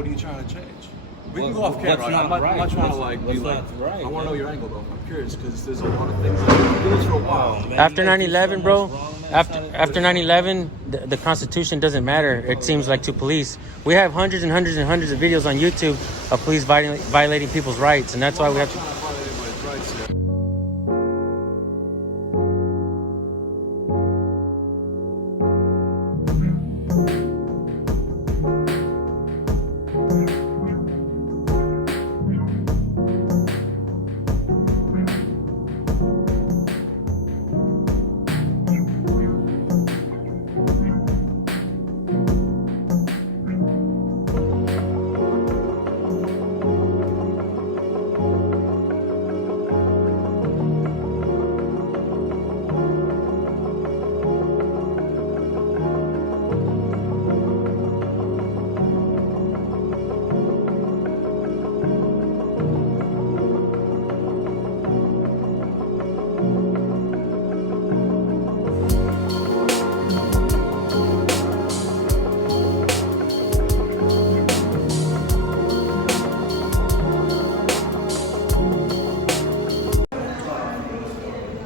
what are you trying to change? We can Well, go off camera. that's I'm not not right. trying to like be That's like. not right, I want to know man. your angle though. I'm curious because there's a lot of things. I've been doing this for a while. Man, After you guys do 9/11, so bro, much wrong, man. after 9/11, the Constitution doesn't matter, it seems like, to police. We have hundreds and hundreds and hundreds of videos on YouTube of police violating people's rights, and that's why we have to... I'm not trying to violate anybody's rights here.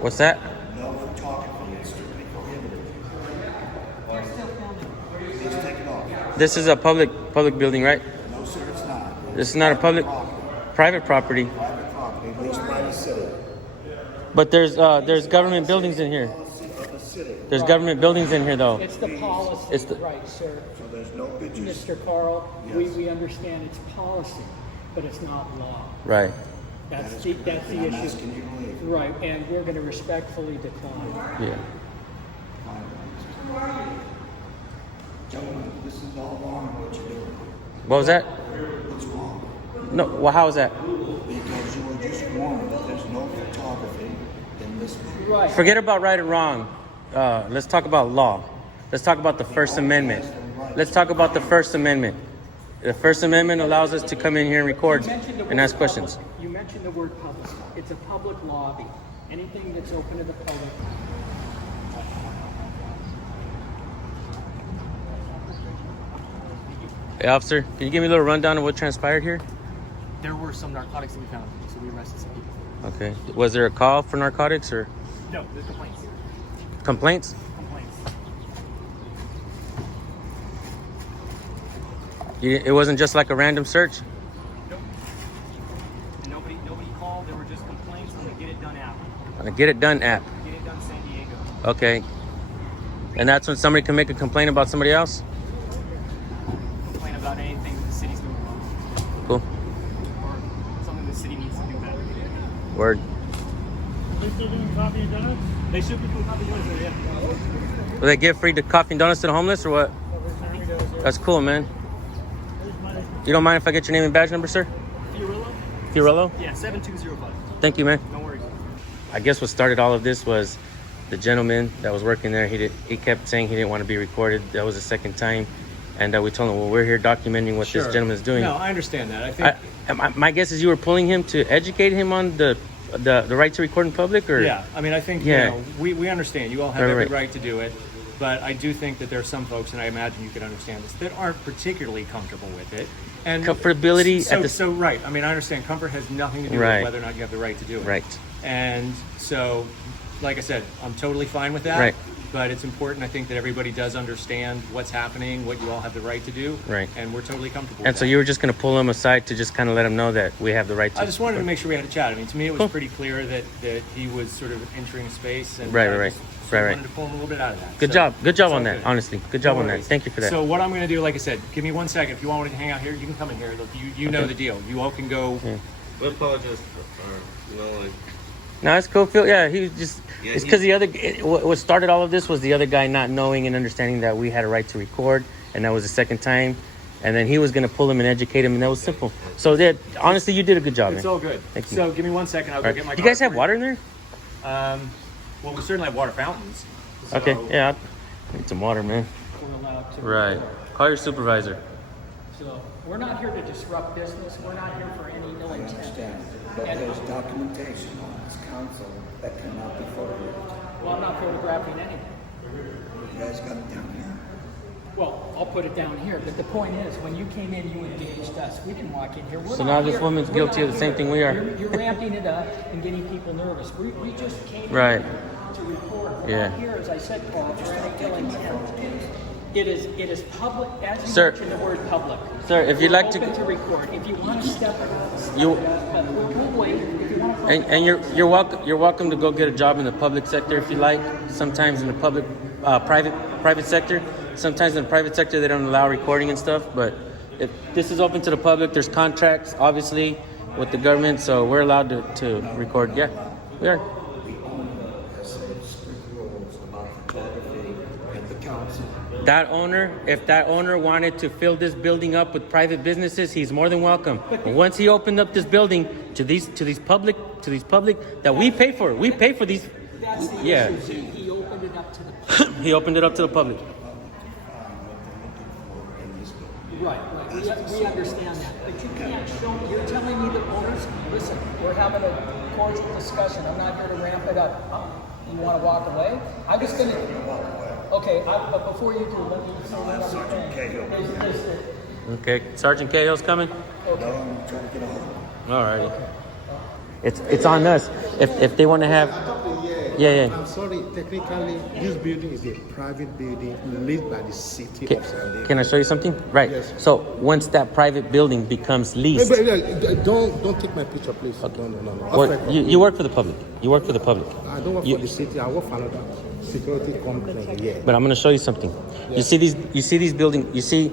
What's that? No photography is strictly prohibited. Please take it off. This is a public building, right? No, sir, it's not. This is not a public... private property. Private property leased by the city. But there's government buildings in here. Policy of the city. There's government buildings in here, though. It's the policy, It's the- right, sir. So there's no pictures. Mr. Carl, Yes. we understand it's policy, but it's not law. Right. That's That is the correct, and I'm issue. asking you to leave. Right, and we're going to respectfully decline. Yeah. Gentlemen, this is all wrong what you're doing. What was that? It's wrong. No. Well, how is that? Because you were just warned that there's no photography in this. Right. Forget about right or wrong. Let's talk about law. Let's talk about the First Amendment. Let's talk about the First Amendment. The First Amendment allows us to come in here and record You mentioned the and word ask questions. public. You mentioned the word public. It's a public lobby. Anything that's open to the public. Hey, officer, can you give me a little rundown of what transpired here? There were some narcotics that we found, so we arrested some people. Okay. Was there a call for narcotics or No, there's complaints. complaints? Complaints. It wasn't just like a random search? Nope. Nobody called. There were just complaints on the Get It Done app. On the Get It Done app. Get It Done San Diego. Okay. And that's when somebody can make a complaint about somebody else? Complain about anything that the city's doing wrong, Cool. or something the city needs to do better. Word. They still doing coffee and donuts? They should be doing coffee and donuts, yeah. Will they give free coffee and donuts to the homeless or what? That's cool, man. You don't mind if I get your name and badge number, sir? Fiorillo? Fiorello? Yeah, 7205. Thank you, man. No worries. I guess what started all of this was the gentleman that was working there. He kept saying he didn't want to be recorded. That was the second time. And we told him, well, we're here documenting what this gentleman is doing. No, I understand that. I think. My guess is you were pulling him to educate him on the right to record in public, or Yeah, I mean, I think Yeah. we understand. You all have Right, every right. right to do it, but I do think that there are some folks, and I imagine you could understand this, that aren't particularly comfortable with it. And Comfortability So, at the- so right. I mean, I understand comfort has nothing to do Right. with whether or not you have the right to do it. Right. And so, like I said, I'm totally fine with that. Right. But it's important, I think, that everybody does understand what's happening, what you all have the right to do. Right. And we're totally comfortable And with so that. you were just going to pull him aside to just kind of let him know that we have the right to. I just wanted to make sure we had a chat. I mean, to me, it was Cool. pretty clear that he was sort of entering space, and Right, I right, just right. sort of Right. wanted to pull him a little bit out of that. Good So, job. Good job it's on all that. good. Honestly, good job No on that. worries. Thank you for that. So what I'm going to do, like I said, give me 1 second. If you want me to hang out here, you can come in here. Look, you know the deal. You all can go. Yeah. We apologize for, like. No, it's cool. Phil. Yeah, he was just. Yeah, It's because what started all of this was the other guy not knowing and understanding that we had a right to record, and that was the second time. And then he was going to pull him and educate him, and that was simple. So that honestly, you did a good job, It's man. all good. Thank you. So give me 1 second. I'll All go right. get my. Do you guys car have for water in there? Well, we certainly have water fountains. So- Okay. Yeah. I need some water, man. We're allowed to. Right. Call your supervisor. So we're not here to disrupt business. We're not here for any ill I intent. understand, but there's documentation on this council that cannot be photographed. Well, I'm not photographing anything. You guys got it down here. Well, I'll put it down here, but the point is, when you came in, you engaged us. We didn't walk in here. We're So not now this here. woman's We're guilty not of the same here. thing we are. You're ramping it up and getting people nervous. We just came Right. here to record. We're Yeah. not here, as I said, Paul, for any ill intent. It is public, as you Sir. mentioned the word public. Sir, if you'd We're like to- open to record. If you want to step You- but we'll wait. If you want to And you're welcome to go get a job in the public sector if you like. Sometimes in the public private sector. Sometimes in the private sector they don't allow recording and stuff. But if this is open to the public, there's contracts obviously with the government, so we're allowed to record. Yeah, we are. That owner, if that owner wanted to fill this building up with private businesses, he's more than welcome. Once he opened up this building to these public that we pay for these. That's the Yeah. issue. He opened it up to the He opened it up to the public. right. We understand that, but you can't show. You're telling me the owners. Listen, we're having a cordial discussion. I'm not here to ramp it up. You want to walk away? I'm just gonna. Okay, but before you do, let me say one other thing. Okay, Sergeant Cahill's coming. No, I'm trying to get a hold. All right. It's on us. If they want to have. Yeah. I'm sorry, technically, this building is a private building leased by the city of San Diego. Can I show you something? Right. Yes. So once that private building becomes leased, Don't take my picture, please. No. what, you work for the public. You work for the public. I don't work for the city. I work for another security company. Yeah. But I'm going to show you something. You see these buildings. You see,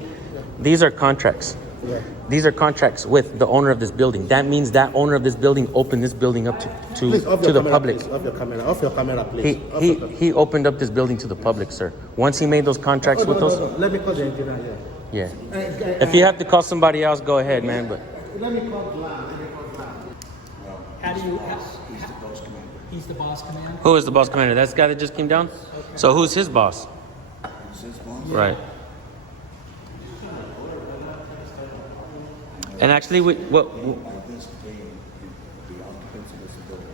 these are contracts. Yeah. These are contracts with the owner of this building. That means that owner of this building opened this building up Please, off to your the camera, public. please. Off your camera, please. He opened up this building to the public, sir. Once he made those contracts with those, Let me call the engineer here. yeah. If you have to call somebody else, go ahead, man. But Let me call Glenn. How do you? He's the boss commander. who is the boss commander? That's the guy that just came down. So who's his boss? Right. And actually, what This day, the occupants of this building,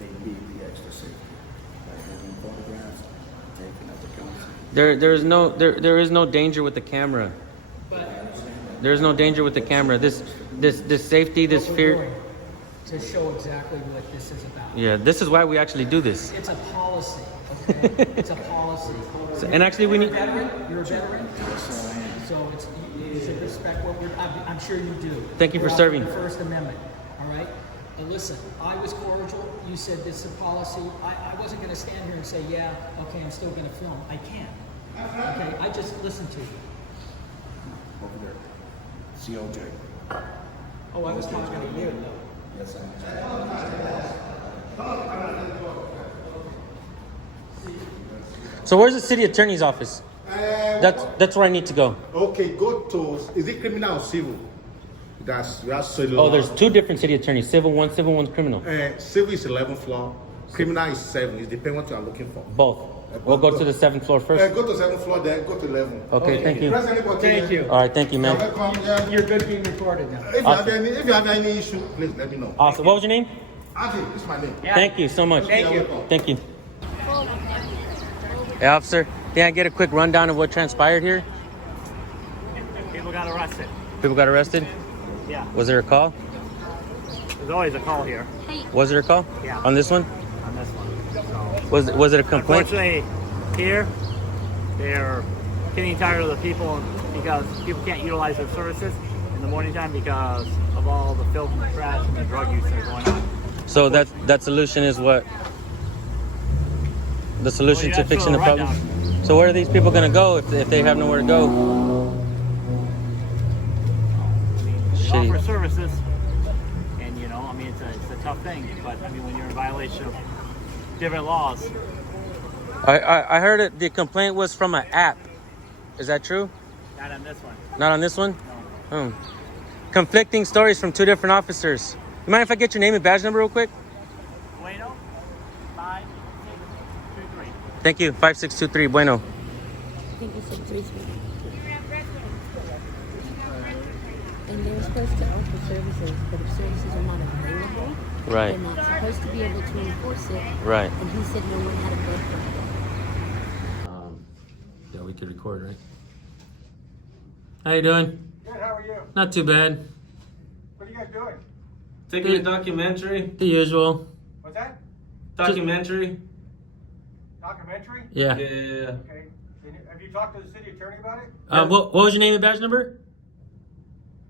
they need the extra safety. By having photographs, taking out the guns. there is no danger with the camera. There is no danger with the camera. This safety, this fear. To show exactly what this is about. Yeah, this is why we actually do this. It's a policy. Okay? It's a policy. And actually, we need. You're a veteran. So you should respect what we're. I'm sure you do. Thank you for You're serving. The First Amendment. All right. And listen, I was cordial. You said this is a policy. I wasn't going to stand here and say, yeah, okay, I'm still going to film. I can't. Okay. I just listened to you. Over there. COJ. Oh, I was talking to you. Yes, I So where's the city attorney's office? That's where I need to go. Okay, go to. Is it criminal or civil? That's Oh, there's two different city attorneys. One's criminal. Civil is 11th floor. Criminal is 7. It depends what you are looking for. Both. We'll go to the 7th floor first. Go to 7th floor, then go to 11. Okay, thank you. Press any button. Thank you. All right, thank you, You're man. welcome. Yeah. You're good being recorded now. If you have any issue, please let me know. Awesome. What was your name? Auntie, this is my name. Thank you so much. Thank you. Thank you. Hey, officer, can I get a quick rundown of what transpired here? People got arrested. People got arrested? Yeah. Was there a call? There's always a call here Was there a call? Yeah. On this one? on this one. So, Was it a complaint? unfortunately, here they're getting tired of the people because people can't utilize their services in the morning time because of all the filth and the trash and the drug use that are going on. So that solution is what? The solution Well, to you fixing the have to problem? write So where are these people going to go if they have nowhere to go? Offer Shitty. services, and you know, I mean, it's a tough thing, but I mean, when you're in violation of different laws, I heard it. The complaint was from an app. Is that true? not on this one. Not on this one? Conflicting stories from two different officers. You mind if I get your name and badge number real quick? Bueno, 5623. Thank you. 5623. Bueno. I think it's a 3-3. And they were supposed to offer services, but if services are not available, Right. they're not supposed to be able to enforce it. Right. And he said no one had a bid for it. Yeah, we could record, right? How you doing? Good, how are you? Not too bad. What are you guys doing? Taking a documentary. The usual. What's that? Documentary. Documentary? Yeah. Yeah. Okay. Have you talked to the city attorney about it? What was your name and badge number?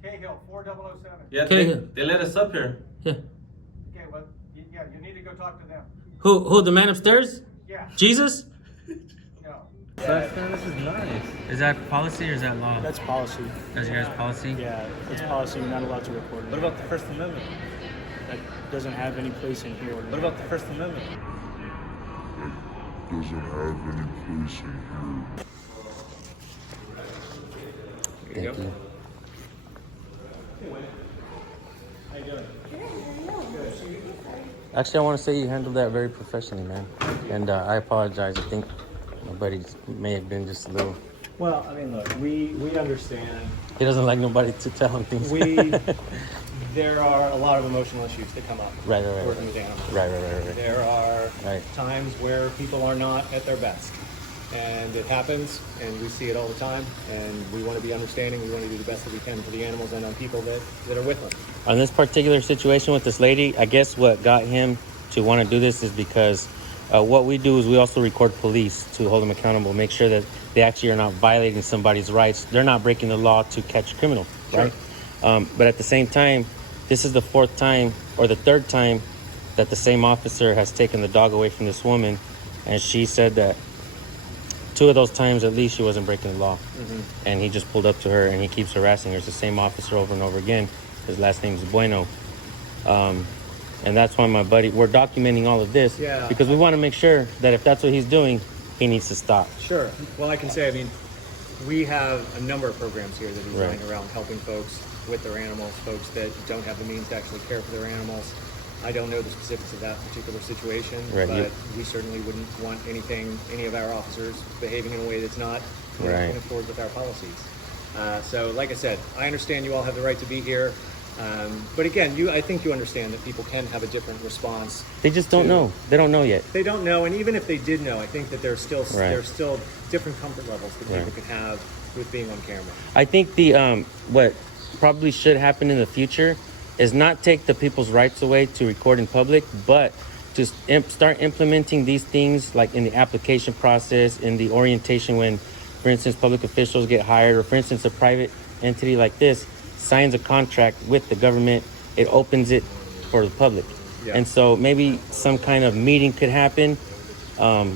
Cahill, 4007. Yeah. Okay. They let us up here. Yeah. Okay, well, yeah, you need to go talk to them. Who? The man upstairs? Yeah. Jesus? No. This is nice. Is that policy or is that law? That's policy. That's your guys' policy? Yeah, it's policy. You're not allowed to record it. What about the First Amendment? That doesn't have any place in here. What about the First Amendment? Doesn't have any place in here. Thank you. How you doing? Actually, I want to say you handled that very professionally, man. And I apologize. I think my buddy may have been just a little... Well, I mean, look, we understand. He doesn't like nobody to tell him things. There are a lot of emotional issues that come up Right. working with animals. Right. There are Right. times where people are not at their best. And it happens, and we see it all the time, and we want to be understanding. We want to do the best that we can for the animals and on people that are with them. On this particular situation with this lady, I guess what got him to want to do this is because what we do is we also record police to hold them accountable, make sure that they actually are not violating somebody's rights. They're not breaking the law to catch criminals, right? But at the same time, this is the fourth time or the third time that the same officer has taken the dog away from this woman, and she said that 2 of those times at least she wasn't breaking the law. And he just pulled up to her and he keeps harassing her. It's the same officer over and over again. His last name is Bueno. And that's why my buddy, we're documenting all of this because we want to make sure that if that's what he's doing, he needs to stop. Sure. Well, I can say, I mean, we have a number of programs here that are running around helping folks with their animals, folks that don't have the means to actually care for their animals. I don't know the specifics of that particular situation, but we certainly wouldn't want any of our officers behaving in a way that's not in accord with our policies. So, like I said, I understand you all have the right to be here. But again, I think you understand that people can have a different response. They just don't know. They don't know yet. They don't know, and even if they did know, I think that there's still different comfort levels that people can have with being on camera. I think the what probably should happen in the future is not take the people's rights away to record in public, but to start implementing these things like in the application process, in the orientation when, for instance, public officials get hired, or for instance, a private entity like this signs a contract with the government, it opens it for the public. And so maybe some kind of meeting could happen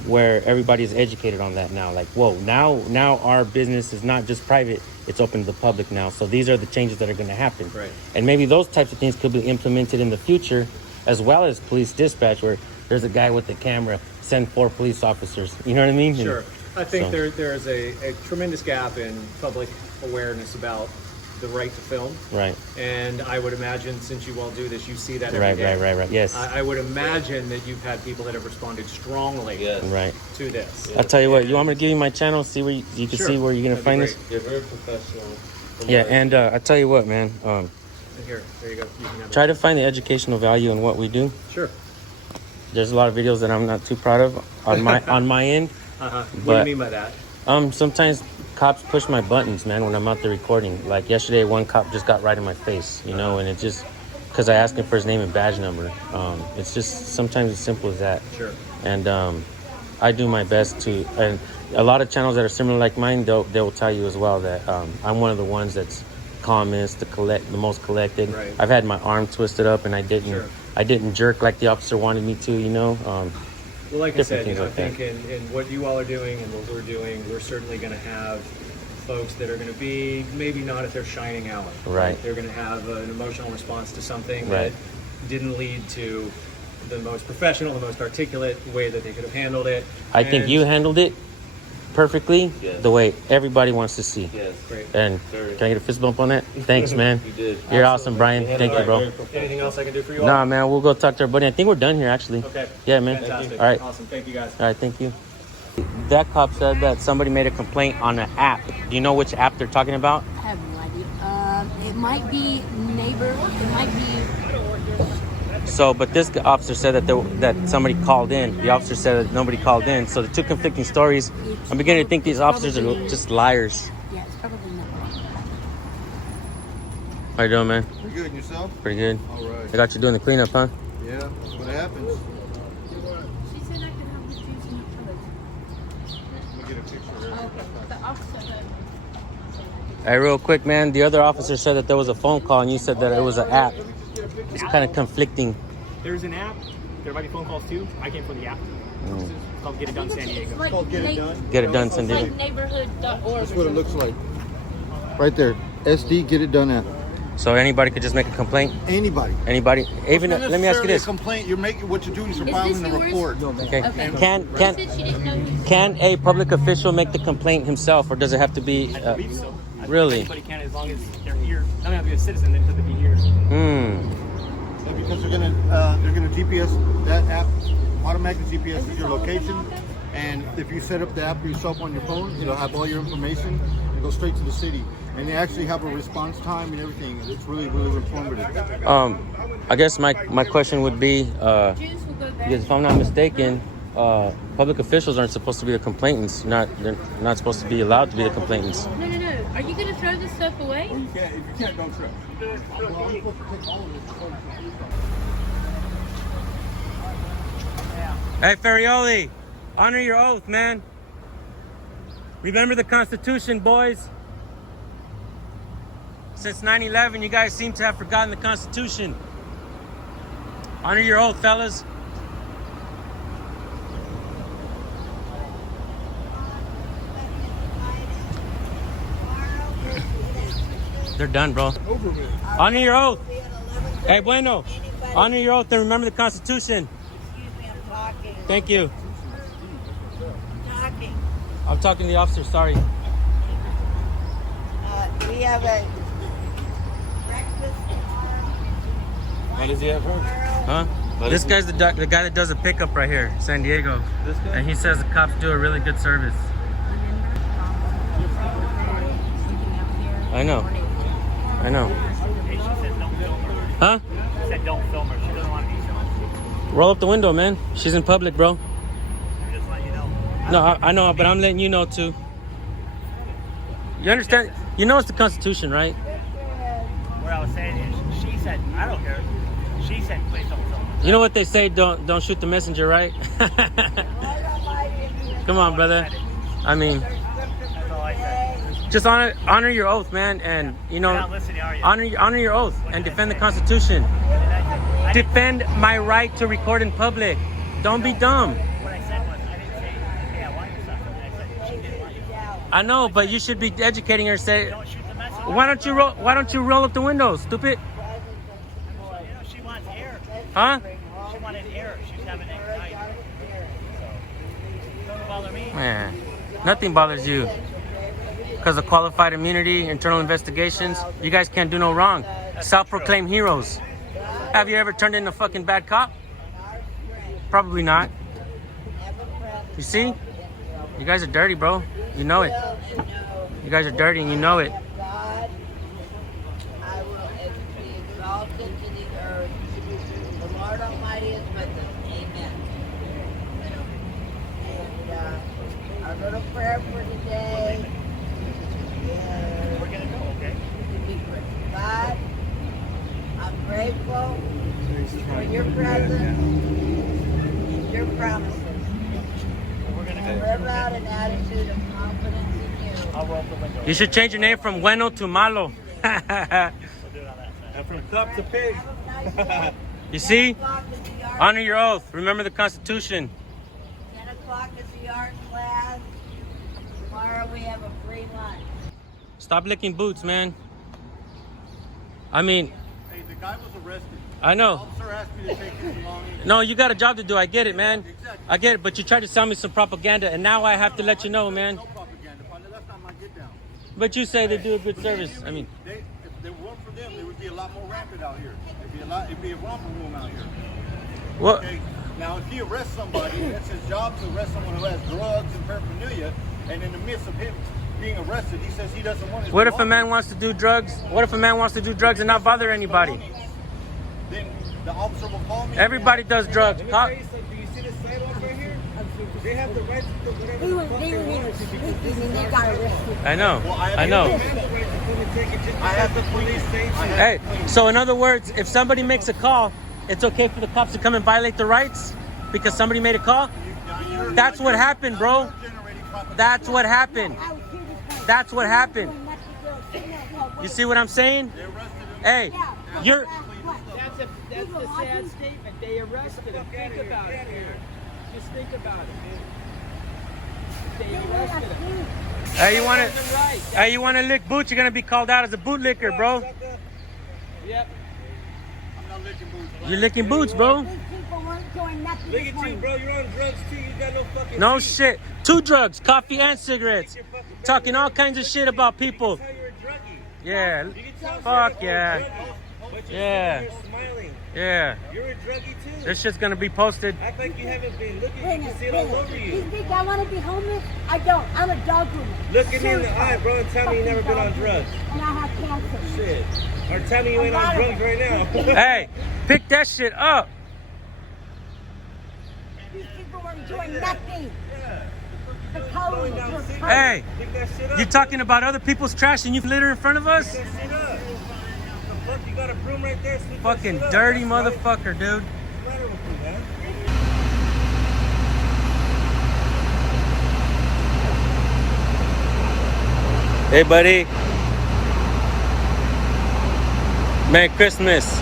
where everybody is educated on that now. Like, whoa, now our business is not just private, it's open to the public now. So these are the changes that are going to happen. And maybe those types of things could be implemented in the future, as well as police dispatch, where there's a guy with the camera, send 4 police officers. You know what I mean? Sure. I think there's a tremendous gap in public awareness about the right to film. And I would imagine, since you all do this, you see that every day. Right. Yes. I would imagine that you've had people that have responded strongly to this. I'll tell you what, you want me to give you my channel, see where you can see where you're going to find this? Yeah, very professional. And I'll tell you what, man. Here, there you go. You can have Try to find the educational value in what we do. Sure. There's a lot of videos that I'm not too proud of on my end. What do you mean by that? Sometimes cops push my buttons, man, when I'm out there recording. Like yesterday, one cop just got right in my face, you know, and it just because I asked him for his name and badge number. It's just sometimes as simple as that. Sure. And I do my best to, and a lot of channels that are similar like mine, they will tell you as well that I'm one of the ones that's calmest, the most collected. I've had my arm twisted up and I didn't jerk like the officer wanted me to, you know. Well, like I said, I think in what you all are doing and what we're doing, we're certainly going to have folks that are going to be maybe not at their shining hour. They're going to have an emotional response to something that didn't lead to the most professional, the most articulate way that they could have handled it. I think you handled it perfectly, the way everybody wants to see. Great. And can I get a fist bump on that? Thanks, man. You did. You're awesome, Brian. Thank you, bro. Anything else I can do for you all? Nah, man, we'll go talk to our buddy. I think we're done here, actually. Okay. Yeah, man. Fantastic. All right. Awesome. Thank you, guys. All right, thank you. That cop said that somebody made a complaint on an app. Do you know which app they're talking about? I have no idea. It might be Neighbor. It might be. So, but this officer said that somebody called in. The officer said that nobody called in. So the two conflicting stories. I'm beginning to think these officers are just liars. Yeah, it's probably not. How you doing, man? Pretty good. And yourself? Pretty good. All right. I got you doing the cleanup, huh? Yeah, that's what happens. She said I could have the juice in the fridge. Let me get a picture here. Okay. The officer said. Hey, real quick, man. The other officer said that there was a phone call, and you said that it was an app. It's kind of conflicting. There's an app. There might be phone calls too. I came from the app. It's called Get It Done San Diego. Like Called Get It Done. Get it done, San Diego. Like neighborhood.org. That's what it looks like. Right there. SD Get It Done app. So anybody could just make a complaint. Anybody. Anybody. Even Not let me ask you necessarily this. A complaint. You're making what you're doing is you're Is filing this a yours? report. Okay. Okay. Can She said she didn't know who. can a public official make the complaint himself, or does it have to be? I believe so. I think Really? Anybody can, as long as they're here. I don't have to be a citizen. They have to be here. Hmm. Because they're gonna GPS that app. Automatically GPS is your location, and if you set up the app yourself on your phone, it'll have all your information and go straight to the city. And they actually have a response time and everything. It's really, really informative. I guess my question would be, Juice will go there. because if I'm not mistaken, public officials aren't supposed to be the complainants. They're not supposed to be allowed to be the complainants. No. Are you gonna throw this stuff away? You can't. If you can't, don't trip. Hey, Ferrioli, honor your oath, man. Remember the Constitution, boys. Since 9/11, you guys seem to have forgotten the Constitution. Honor your oath, fellas. They're done, bro. Honor your oath. Hey, bueno. Honor your oath and remember the Constitution. Excuse me, I'm talking. Thank you. Talking. I'm talking to the officer, sorry. We have a breakfast tomorrow. What does he have for? Huh? This guy's the guy that does the pickup right here, San Diego. This guy? And he says the cops do a really good service. I know. Hey, she said don't film her. Huh? She said don't film her. She doesn't want to be filmed. Roll up the window, man. She's in public, bro. I'm just letting you know. No, I know, but I'm letting you know too. You understand? You know it's the Constitution, right? What I was saying is, she said, I don't care. She said, please don't film her. You know what they say? Don't shoot the messenger, right? Come on, brother. I mean, That's all I said. just honor your oath, man, and you know, You're not listening, are you? honor your oath and defend the Constitution. I didn't- Defend my right to record in public. Don't be dumb. What I said was, I didn't say, hey, I want your stuff. I said, she didn't want you. I know, but you should be educating her. Say, Don't shoot the messenger. why don't you roll up the windows, stupid? Well, you know, she wants air. Huh? She wanted air. She's having anxiety. So, don't bother me. Man, nothing bothers you. Because of qualified immunity, internal investigations, you guys can't do no wrong. Self-proclaimed heroes. Have you ever turned in a fucking bad cop? Probably not. You see? You guys are dirty, bro. You know it. You guys are dirty and you know it. God, I will be exalted to the earth. The Lord Almighty is with us. Amen. And our little prayer for today is We're going to go, okay? God, I'm grateful for your presence and your promises. We're going to go. Live out an attitude of confidence in you. I'll roll up the window. You should change your name from Bueno to Malo. We'll do it on that side. And from cop to pig. Have a nice day. You see? 10 o'clock is the art. Honor your oath. Remember the Constitution. 10 o'clock is the art class. Tomorrow we have a free lunch. Stop licking boots, man. I mean, Hey, the guy was arrested. I know. Officer asked me to take his belongings. No, you got a job to do. I get it, man. I get it, but you tried to sell me some propaganda, and now I have to let you know, man. No propaganda. That's not my get down. But you say they do a good service. I mean, If they weren't for them, there would be a lot more rampant out here. It'd be a romper room out here. what? Okay. Now, if he arrests somebody, that's his job to arrest someone who has drugs and paraphernalia, and in the midst of him being arrested, he says he doesn't want his What if a man belongings. wants to do drugs? What if a man wants to do drugs and not bother anybody? Then the officer will call me. Everybody does drugs. Do you see the sidewalk right here? They have the right to do whatever They the were fuck they they were want. here sleeping and they got arrested. I know. I They know. don't have the right to come and take it just because the police say so. Hey, so in other words, if somebody makes a call, it's okay for the cops to come and violate the rights because somebody made a call? That's what happened, bro. That's what happened. That's what happened. You see what I'm saying? Hey, you're... That's the sad statement. They arrested him. Think about it. Just think about it. They arrested him. Hey, you want to? Right. Hey, you want to lick boots? You're gonna be called out as a bootlicker, bro. Yep. You're licking boots, bro. These people weren't doing nothing. Look at you, bro. You're on drugs too. You got no fucking No teeth. shit. 2 drugs, coffee and cigarettes. Talking all kinds of shit about people. Tell you're a druggie. Yeah. You can tell Fuck you're a yeah. druggie, but Yeah. you're smiling. Yeah. You're a druggie too. This shit's gonna be posted. Act like you haven't been. Look at you. Wait a You can minute, see it wait a all over minute. you. You think I want to be homeless? I don't. I'm a dog groomer. Look at me in the Certified. eye, bro, and tell me you never been on Fucking dog drugs. groomer. And I have cancer. Shit. Or tell me you ain't A lot on of drugs it. right now. Hey, pick that shit up. These people weren't doing nothing. The colors were perfect. Hey, Pick that shit up. you talking about other people's trash and you litter in front of us? Pick that shit up. The fuck, you got a broom right there. Sweep that Fucking shit up. dirty That's right. motherfucker, dude. What's the matter with you, man? Hey, buddy. Merry Christmas.